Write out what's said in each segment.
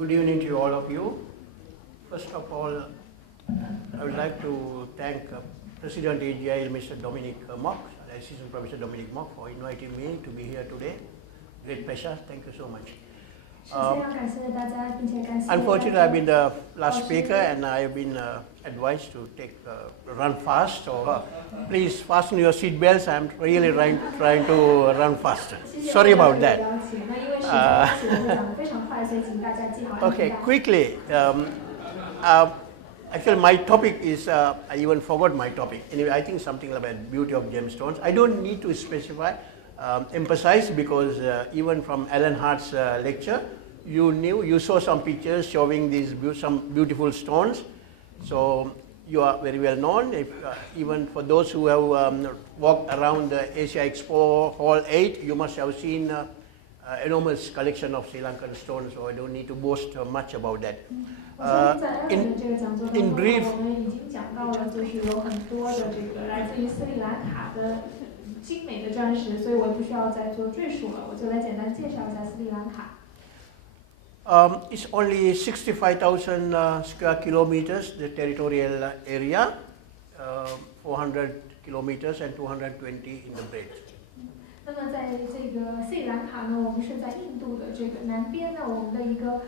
Good evening to all of you. First of all, I would like to thank President AGIL, Mr. Dominic Mock, Assistant Professor Dominic Mock, for inviting me to be here today. Great pleasure. Thank you so much. Unfortunately, I've been the last speaker and I've been advised to run fast. So please fasten your seat belts. I'm really trying to run faster. Sorry about that. Okay, quickly. Actually, my topic is, I even forgot my topic. Anyway, I think something about beauty of gemstones. I don't need to specify, emphasize, because even from Alan Hart's lecture, you saw some pictures showing these some beautiful stones. So you are very well known. Even for those who have walked around the Asia Expo Hall 8, you must have seen enormous collection of Sri Lankan stones, so I don't need to boast much about that. In brief, it's only 65,000 square kilometers, the territorial area, 400 kilometers and 220 in the breadth. 那么在这个斯里兰卡呢，我们是在印度的这个南边呢，我们的一个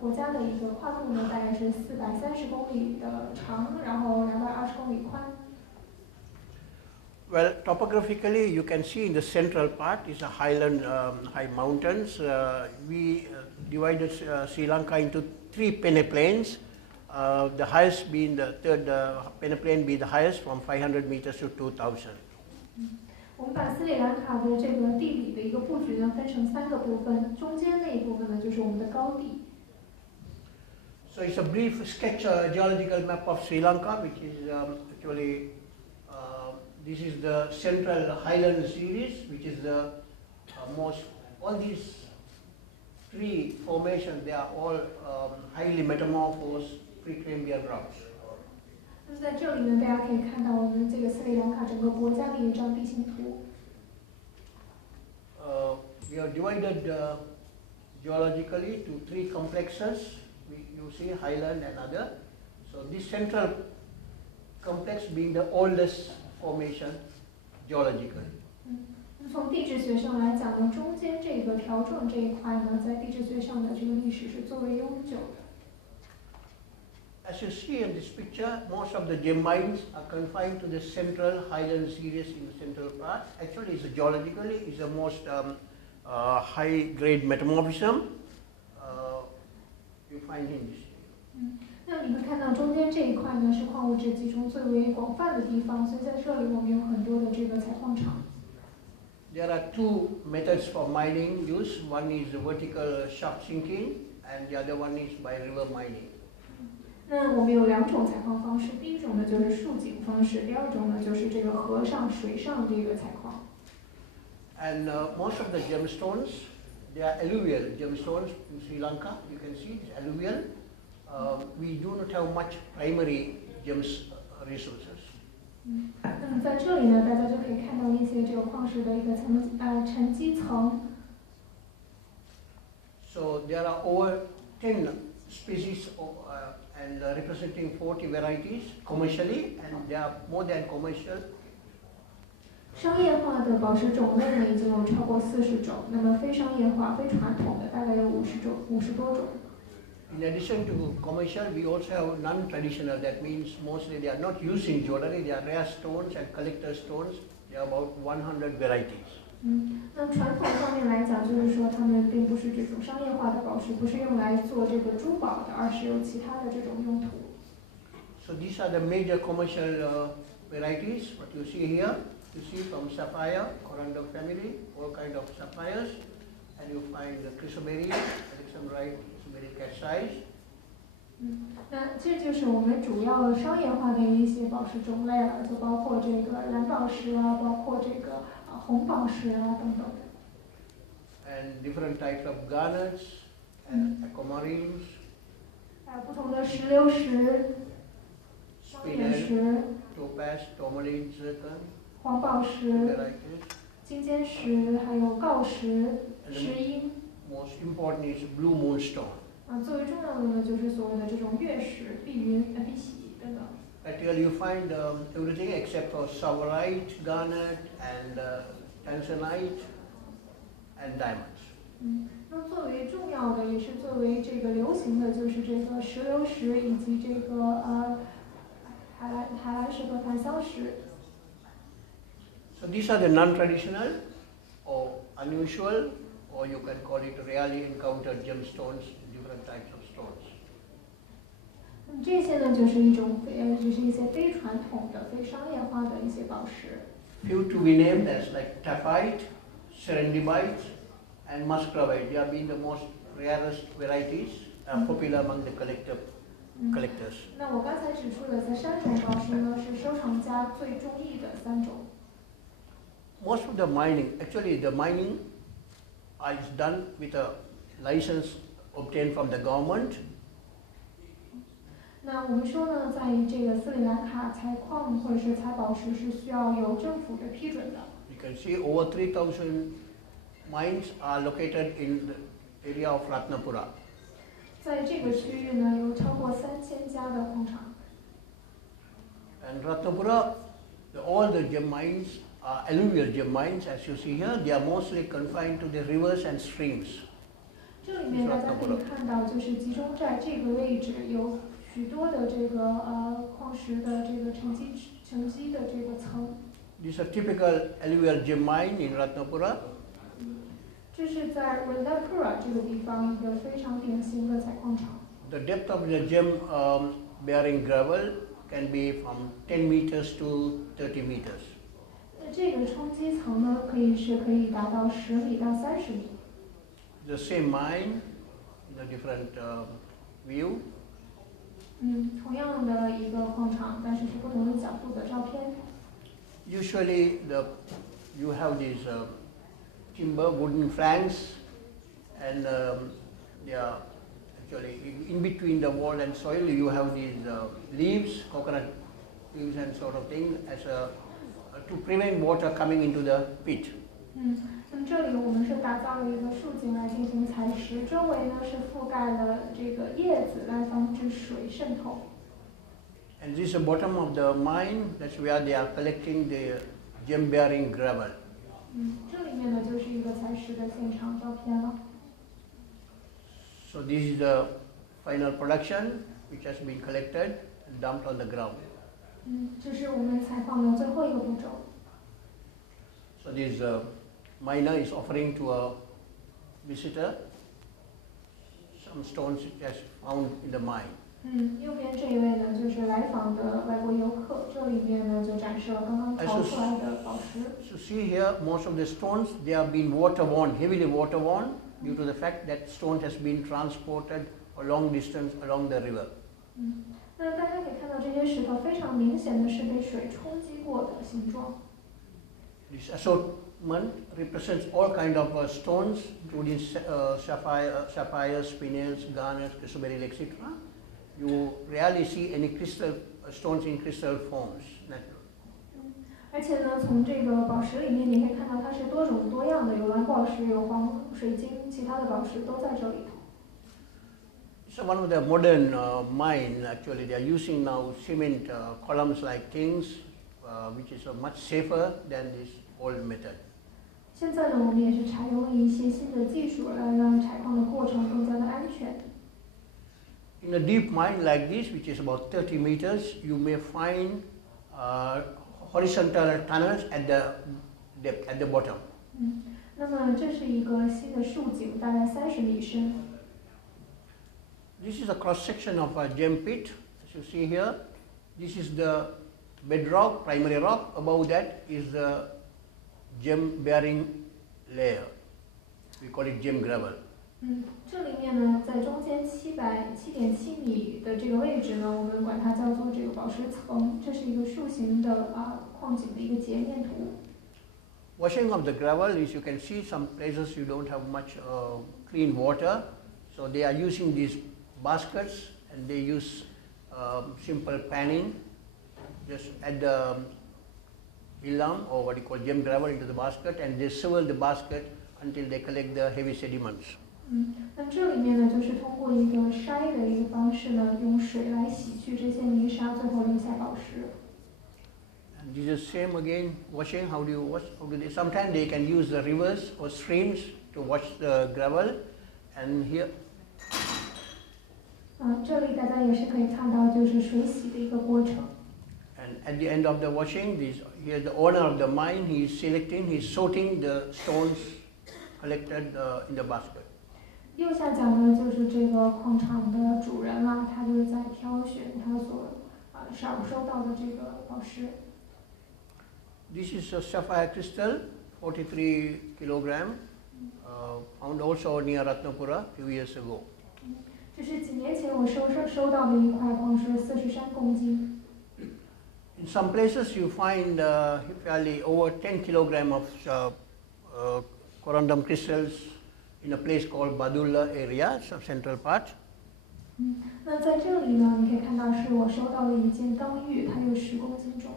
国家的一个跨度呢，大概是430公里的长，然后220公里宽。Well, topographically, you can see in the central part is a highland, high mountains. We divided Sri Lanka into 3 peneplains. The highest being the third peneplain, being the highest from 500 meters to 2,000. 我们把斯里兰卡的这个地理的一个布局呢，分成3个部分，中间那一部分呢，就是我们的高地。So it's a brief sketch, geological map of Sri Lanka, which is actually this is the central highland series, which is the most. All these 3 formations, they are all highly metamorphosed Precambrian rocks. 那在这里呢，大家可以看到我们这个斯里兰卡整个国家的一张地形图。We are divided geologically to 3 complexes. You see highland and other. So this central complex being the oldest formation geologically. 从地质学上来讲呢，中间这个条状这一块呢，在地质学上的这个历史是最为悠久的。As you see in this picture, most of the gem mines are confined to the central highland series in the central part. Actually, it's geologically is the most high-grade metamorphism you find in this. 那你会看到中间这一块呢，是矿物质集中最为广泛的地方，所以在这里我们有很多的这个采矿场。There are 2 methods for mining used. One is vertical shaft sinking, and the other one is by river mining. 那我们有2种采矿方式，第一种呢就是竖井方式，第二种呢就是这个河上、水上这个采矿。And most of the gemstones, they are alluvial gemstones in Sri Lanka. You can see it's alluvial. We do not have much primary gems resources. 那么在这里呢，大家就可以看到一些这个矿石的一个沉积层。So there are over 10 species and representing 40 varieties commercially, and they are more than commercial. 商业化的宝石种类呢，已经有超过40种，那么非商业化、非传统的大概有50多种。In addition to commercial, we also have non-traditional. That means mostly they are not used in jewelry. They are rare stones and collector stones. There are about 100 varieties. 那传统方面来讲，就是说它们并不是这种商业化的宝石，不是用来做这个珠宝的，而是有其他的这种用途。So these are the major commercial varieties. What you see here, you see from sapphire, corundum family, all kind of sapphires, and you find the chrysoberyl, alexandrite, chrysoberyl cat's-eyes. 那这就是我们主要商业化的一些宝石种类了，就包括这个蓝宝石啊，包括这个红宝石啊等等的。And different types of garnets and aquamarines. 还有不同的石榴石、双眼石、topaz, tourmaline, zircon. 黄宝石、金尖石，还有锆石、石英。Most important is blue moonstone. 最为重要的呢，就是所谓的这种月石、碧云、碧玺等等。At AGIL you find everything except for savarite, garnet, and tanzanite, and diamonds. 那最为重要的，也是最为这个流行的，就是这个石榴石以及这个海蓝石和檀香石。So these are the non-traditional or unusual, or you can call it rarely encountered gemstones, different types of stones. 这些呢，就是一些非传统的、非商业化的一些宝石。Few to be named as like taphite, serendipite, and muscovite. They have been the most rarest varieties, popular among the collectors. 那我刚才指出的这3种宝石呢，是收藏家最中意的3种。Most of the mining, actually the mining is done with a license obtained from the government. 那我们说呢，在这个斯里兰卡采矿或者是采宝石是需要有政府的批准的。You can see over 3,000 mines are located in the area of Ratnapura. 在这个区域呢，有超过3000家的矿场。And Ratnapura, all the gem mines are alluvial gem mines, as you see here. They are mostly confined to the rivers and streams. 这里面大家可以看到，就是集中在这个位置有许多的这个矿石的这个沉积的这个层。This is a typical alluvial gem mine in Ratnapura. 这是在 Ratnapura 这个地方一个非常典型的采矿场。The depth of the gem bearing gravel can be from 10 meters to 30 meters. 那这个冲积层呢，可以达到10米到30米。The same mine in a different view. 同样的一个矿场，但是是不同的角度的照片。Usually you have these timber wooden flanks, and actually in between the wall and soil you have these leaves, coconut leaves and sort of thing, as to prevent water coming into the pit. 那么这里我们是打造了一个竖井来进行采石，周围呢是覆盖了这个叶子来防止水渗透。And this is the bottom of the mine. That's where they are collecting the gem-bearing gravel. 这里面呢就是一个采石的现场照片了。So this is the final production, which has been collected and dumped on the ground. 这是我们采访的最后一个步骤。So this miner is offering to a visitor some stones which has found in the mine. 右边这一位呢，就是来访的外国游客，这里面呢就展示了刚刚淘出来的宝石。So see here, most of the stones, they have been water-worn, heavily water-worn, due to the fact that stone has been transported a long distance along the river. 那大家可以看到这些石头非常明显的是被水冲击过的形状。This assortment represents all kind of stones, including sapphires, spinels, garnets, chrysoberyl, etc. You rarely see any crystal stones in crystal forms. 而且呢，从这个宝石里面你可以看到它是多种多样的，有蓝宝石，有黄水晶，其他的宝石都在这里头。So one of the modern mine, actually, they are using now cement columns like things, which is much safer than this old method. 现在呢，我们也是采用了一些新的技术来让采矿的过程更加的安全。In a deep mine like this, which is about 30 meters, you may find horizontal tunnels at the depth, at the bottom. 那么这是一个新的竖井，大概30米深。This is a cross section of a gem pit, as you see here. This is the bedrock, primary rock. Above that is the gem-bearing layer. We call it gem gravel. 这里面呢，在中间7.7米的这个位置呢，我们管它叫做这个宝石层，这是一个竖形的矿井的一个截面图。Washing of the gravel is, you can see some places you don't have much clean water, so they are using these baskets and they use simple panning. Just add the ilam, or what you call gem gravel, into the basket, and they swivel the basket until they collect the heavy sediments. 那这里面呢，就是通过一个的一个方式呢，用水来洗去这些泥沙，最后留下宝石。And this is same again, washing. How do you wash? How do they? Sometimes they can use the rivers or streams to wash the gravel. And here. 这里大家也是可以看到，就是水洗的一个过程。And at the end of the washing, here the owner of the mine, he is selecting, he is sorting the stones collected in the basket. 右下角呢，就是这个矿场的主人啦，他就是在挑选他所收到的这个宝石。This is a sapphire crystal, 43 kilogram, found also near Ratnapura few years ago. 这是几年前我收到的一块矿石，43公斤。In some places you find fairly over 10 kilogram of corundum crystals in a place called Badulla area, sub-central part. 那在这里呢，你可以看到是我收到的一件刚玉，它有10公斤重。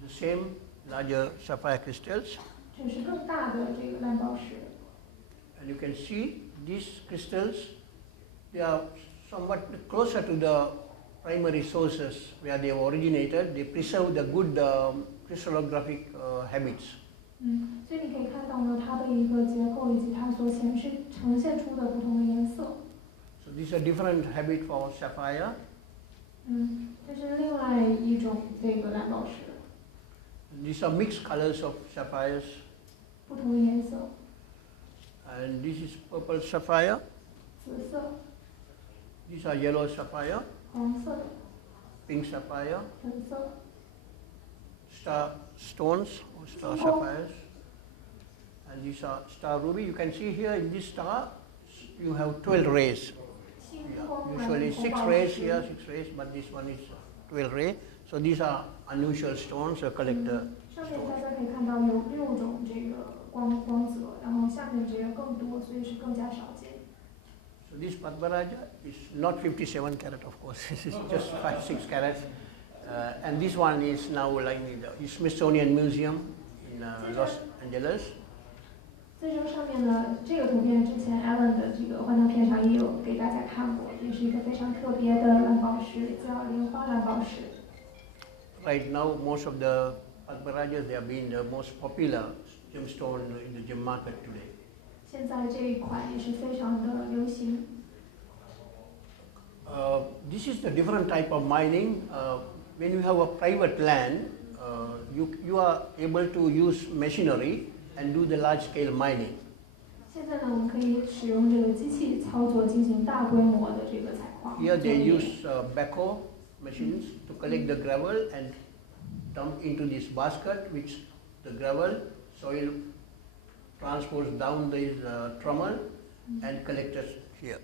The same larger sapphire crystals. 这是更大的这个蓝宝石。And you can see these crystals, they are somewhat closer to the primary sources where they originated. They preserve the good crystallographic habits. 所以你可以看到呢，它的一个结构以及它所呈现出的不同的颜色。So these are different habit for sapphire. 这是另外一种这个蓝宝石。These are mixed colors of sapphires. 不同的颜色。And this is purple sapphire. 紫色。These are yellow sapphire. 黄色的。Pink sapphire. 粉色。Star stones or star sapphires. And these are star ruby. You can see here in this star, you have 12 rays. Yeah, usually 6 rays here, 6 rays, but this one is 12 rays. So these are unusual stones, a collector. 上面大家可以看到有6种这个光泽，然后下面这个更多，所以是更加少见。So this Padmaraja is not 57 carat, of course. This is just 5-6 carats. And this one is now lying in the Smithsonian Museum in Los Angeles. 在这上面呢，这个图片之前 Alan 的这个幻灯片上也有给大家看过，这是一个非常特别的蓝宝石，叫莲花蓝宝石。Right now, most of the Padmarajas, they have been the most popular gemstone in the gem market today. 现在这一款也是非常的流行。This is the different type of mining. When you have a private land, you are able to use machinery and do the large-scale mining. 现在呢，我们可以使用这个机器操作进行大规模的这个采矿。Here they use backhoe machines to collect the gravel and dump into this basket, which the gravel soil transports down this trommel and collected here.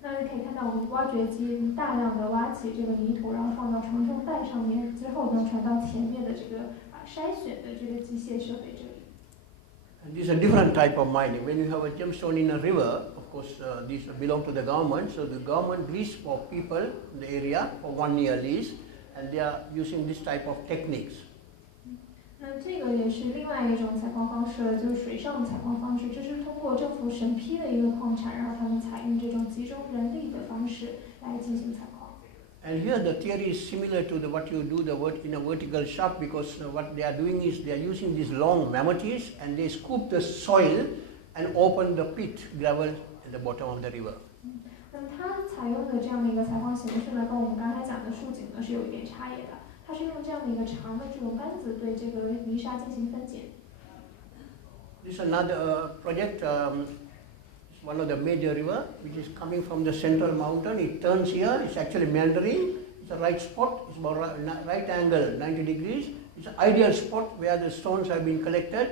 那你可以看到我们挖掘机大量的挖起这个泥土，然后放到承重带上面，之后呢传到前面的这个筛选的这个机械设备这里。And this is a different type of mining. When you have a gemstone in a river, of course, these belong to the government. So the government lease for people in the area for 1 year lease, and they are using this type of techniques. 那这个也是另外一种采矿方式，就是水上采矿方式，这是通过政府审批的一个矿产，然后他们采用这种集中人力的方式来进行采矿。And here the theory is similar to what you do in a vertical shaft, because what they are doing is they are using these long mammoths and they scoop the soil and open the pit gravel at the bottom of the river. 那么它采用的这样的一个采矿形式呢，跟我们刚才讲的竖井呢是有一点差异的。它是用这样的一个长的这种杆子对这个泥沙进行分解。This is another project. It's one of the major river which is coming from the central mountain. It turns here. It's actually meandering. It's a right spot. It's about right angle, 90 degrees. It's an ideal spot where the stones have been collected.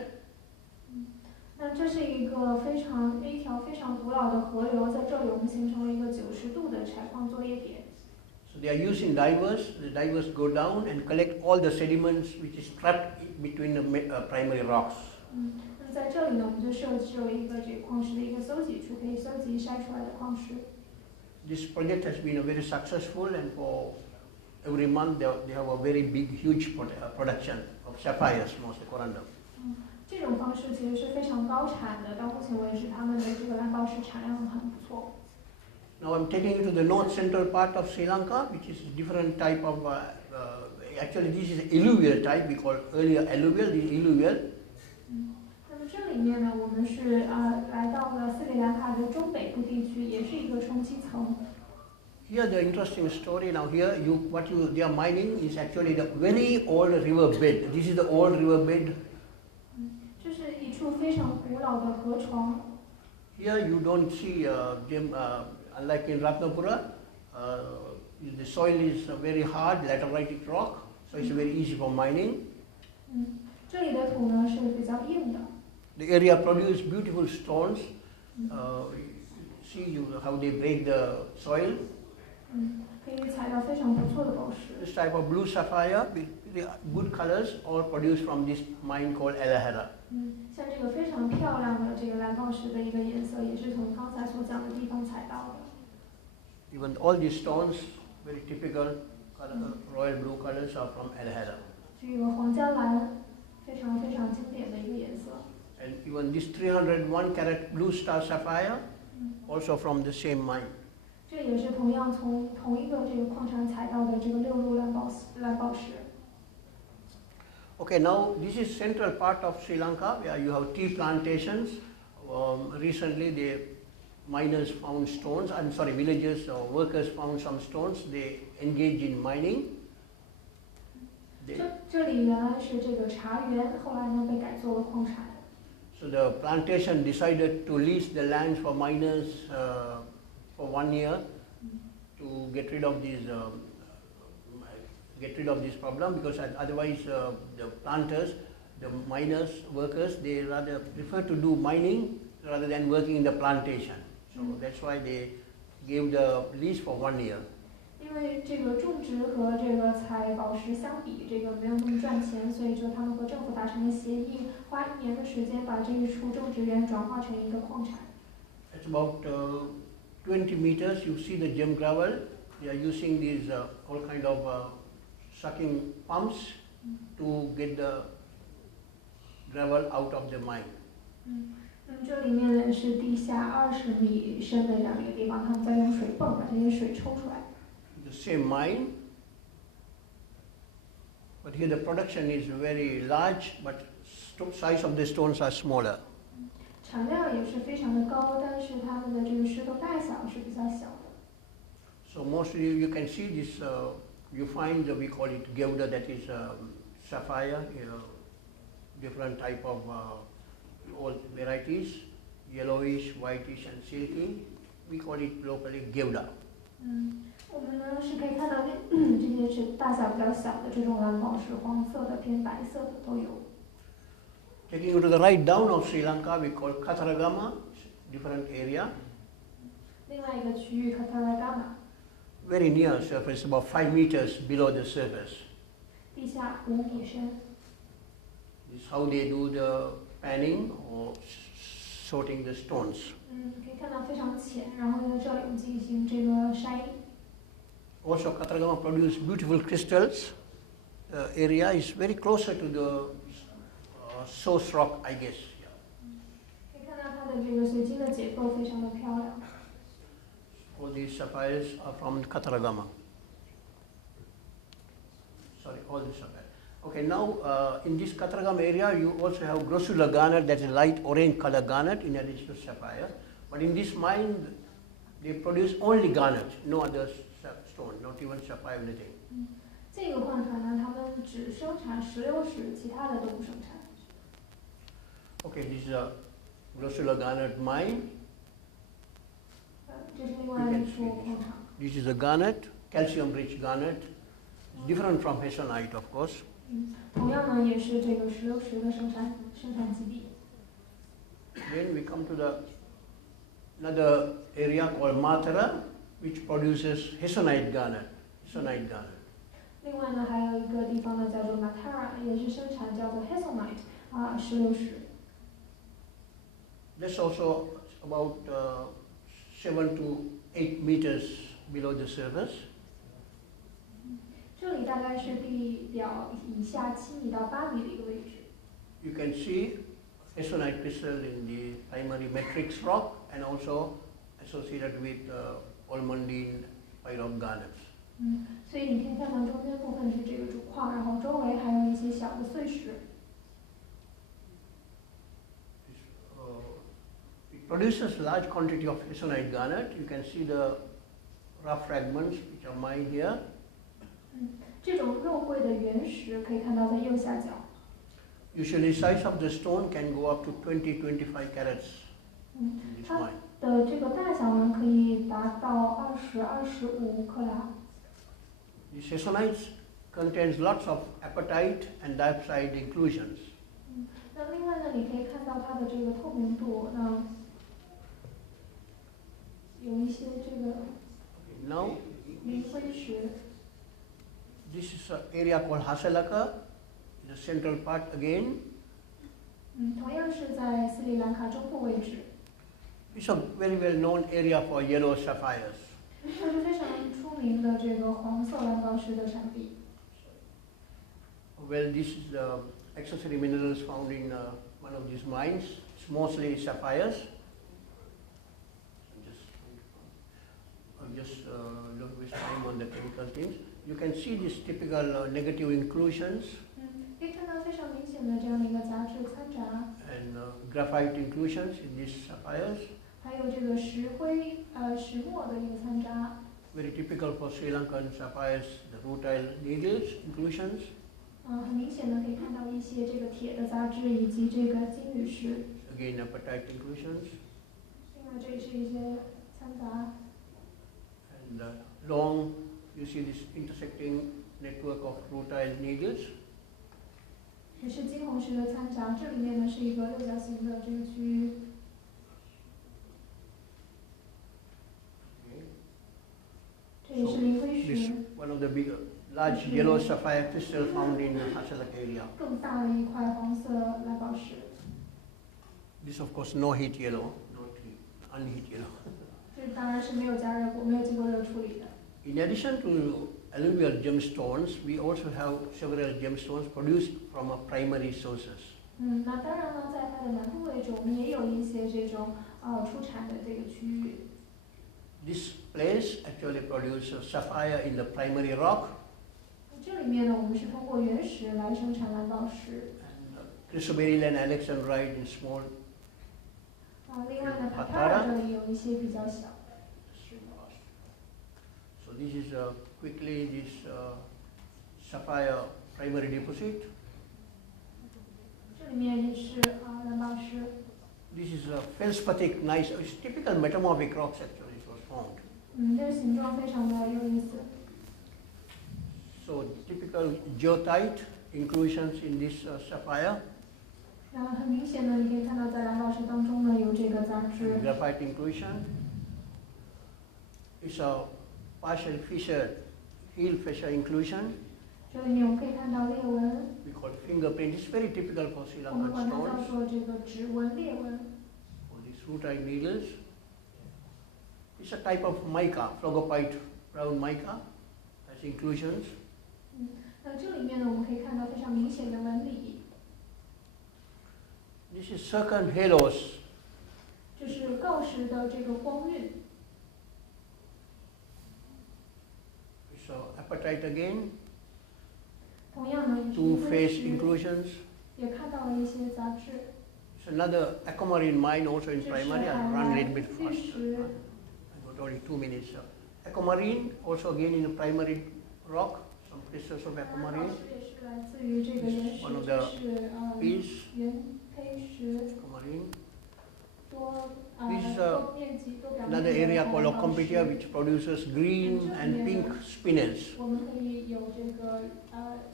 那这是一条非常古老的河流，在这里我们形成了一个90度的采矿作业点。So they are using divers. The divers go down and collect all the sediments which is trapped between the primary rocks. 那在这里呢，我们就设置了一个这个矿石的一个搜集处，可以搜集筛出来的矿石。This project has been very successful, and for every month they have a very big, huge production of sapphires, mostly corundum. 这种方式其实是非常高产的，到目前为止，他们的这个蓝宝石产量很不错。Now I'm taking you to the north central part of Sri Lanka, which is different type of, actually this is alluvial type, we call earlier alluvial, this is alluvial. 那么这里面呢，我们是来到了斯里兰卡的中北部地区，也是一个冲积层。Here the interesting story now here, they are mining is actually the very old river bed. This is the old river bed. 这是一处非常古老的河床。Here you don't see, unlike in Ratnapura, the soil is very hard, lateritic rock, so it's very easy for mining. 这里的土呢是比较硬的。The area produces beautiful stones. See how they break the soil. 可以采到非常不错的宝石。This type of blue sapphire with good colors, all produced from this mine called Alahara. 像这个非常漂亮的这个蓝宝石的一个颜色，也是从刚才所讲的地方采到的。Even all these stones, very typical color, royal blue colors, are from Alahara. 这个黄加蓝，非常非常经典的一个颜色。And even this 301 carat blue star sapphire, also from the same mine. 这也是同样从同一个这个矿场采到的这个6路蓝宝石。Okay, now this is central part of Sri Lanka where you have tea plantations. Recently, the miners found stones. I'm sorry, villagers or workers found some stones. They engaged in mining. 这里原来是这个茶园，后来呢被改作了矿产。So the plantation decided to lease the land for miners for 1 year to get rid of this problem, because otherwise the planters, the miners, workers, they rather prefer to do mining rather than working in the plantation. So that's why they gave the lease for 1 year. 因为这个种植和这个采宝石相比，这个没有那么赚钱，所以就他们和政府达成了协议，花1年的时间把这一处种植园转化成一个矿产。It's about 20 meters. You see the gem gravel. They are using these all kind of sucking pumps to get the gravel out of the mine. 那么这里面呢是地下20米深的这样一个地方，他们在用水泵把这些水抽出来。The same mine, but here the production is very large, but size of the stones are smaller. 产量也是非常的高，但是它们的这个石头大小是比较小的。So mostly you can see this. You find we call it Gouda, that is sapphire, different type of all varieties, yellowish, whitish, and silky. We call it locally Gouda. 我们呢是可以看到这些是大小比较小的这种蓝宝石，黄色的、偏白色的都有。Taking you to the right down of Sri Lanka, we call Katharagama, different area. 另外一个区域 Katharagama。Very near surface, about 5 meters below the surface. 地下5米深。This is how they do the panning or sorting the stones. 可以看到非常浅，然后在这里进行这个筛。Also, Katharagama produce beautiful crystals. The area is very closer to the source rock, I guess. 可以看到它的这个水晶的结构非常的漂亮。All these sapphires are from Katharagama. Sorry, all these sapphires. Okay, now in this Katharagama area, you also have grossular garnet, that's a light orange color garnet in addition to sapphire. But in this mine, they produce only garnet, no other stone, not even sapphire, anything. 这个矿产呢，他们只生产石榴石，其他的都不生产。Okay, this is a grossular garnet mine. 这是另外一处矿场。This is a garnet, calcium-rich garnet, different from hessonite, of course. 同样呢，也是这个石榴石的生产基地。Then we come to another area called Matara, which produces hessonite garnet. 另外呢，还有一个地方呢叫做 Matara， 也是生产叫做 hessonite 石榴石。That's also about 7 to 8 meters below the surface. 这里大概是地表以下7米到8米的一个位置。You can see hessonite crystal in the primary matrix rock and also associated with almandine pyrox garnets. 所以你可以看到中间部分是这个主矿，然后周围还有一些小的碎石。It produces large quantity of hessonite garnet. You can see the rough fragments which are mined here. 这种肉桂的原石可以看到在右下角。Usually size of the stone can go up to 20-25 carats. 它的这个大小呢可以达到20-25克拉。These hessonites contains lots of apatite and diopside inclusions. 那另外呢，你可以看到它的这个透明度，那有一些这个磷灰石。This is an area called Hasalaka, the central part again. 同样是在斯里兰卡中部位置。It's a very well known area for yellow sapphires. 这是非常出名的这个黄色蓝宝石的产地。Well, this is the accessory minerals found in one of these mines. It's mostly sapphires. Don't waste time on the chemical things. You can see these typical negative inclusions. 可以看到非常明显的这样的一个杂质掺杂。And graphite inclusions in these sapphires. 还有这个石墨的一个掺杂。Very typical for Sri Lankan sapphires, the rutile needles inclusions. 很明显的可以看到一些这个铁的杂质以及这个金缕石。Again, apatite inclusions. 另外这里是一些掺杂。And long, you see this intersecting network of rutile needles. 也是金红石的掺杂，这里面呢是一个六角形的这个区域。这也是磷灰石。One of the big, large yellow sapphire crystal found in Hasalaka area. 更大的一块黄色蓝宝石。This of course no heat yellow, not unheat yellow. 这当然是没有加热过，没有经过热处理的。In addition to alluvial gemstones, we also have several gemstones produced from primary sources. 那当然了，在它的南部位置，我们也有一些这种出产的这个区域。This place actually produces sapphire in the primary rock. 这里面呢，我们是通过原石来生产蓝宝石。And chrysoberyl and alexandrite in small. 另外呢，帕塔尔这里有一些比较小的。So this is quickly this sapphire primary deposit. 这里面也是蓝宝石。This is a feldspathic, nice, it's typical metamorphic rocks actually it was found. 这个形状非常的有意思。So typical geotite inclusions in this sapphire. 很明显的，你可以看到在蓝宝石当中呢有这个杂质。Graphite inclusion. It's a partial fissure, heel fissure inclusion. 这里面我们可以看到裂纹。We call it fingerprint. It's very typical for Sri 我们 Lankan 管它叫 stones. 做这个指纹裂纹。For these rutile needles. It's a type of mica, phlogopite brown mica. Has inclusions. 这里面呢，我们可以看到非常明显的纹理。This is circum halos. 这是锆石的这个光晕。So apatite again. 同样呢，也是 Two phase inclusions. 也看到了一些杂质。It's another aquamarine mine also in primary. I'll run a little bit faster. I got only 2 minutes. Aquamarine also again in a primary rock. Some crystals of aquamarine. 也是来自于这个原石，One of 这 the 是原胚石。Aquamarine. 多 This is 多面积多表面 another area called Ocampetia which produces green and pink spinels. 我们可以有这个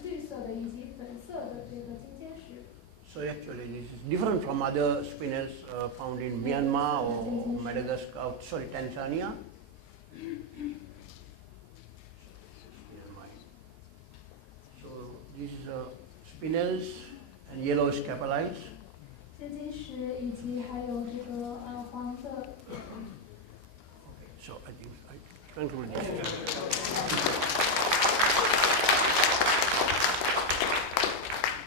绿色的以及粉色的这个金尖石。So actually this is different from other spinels found in Myanmar or Madagascar, sorry, Tanzania. So this is spinels and yellow scapalites. 尖晶石以及还有这个黄色。So I think I conclude this.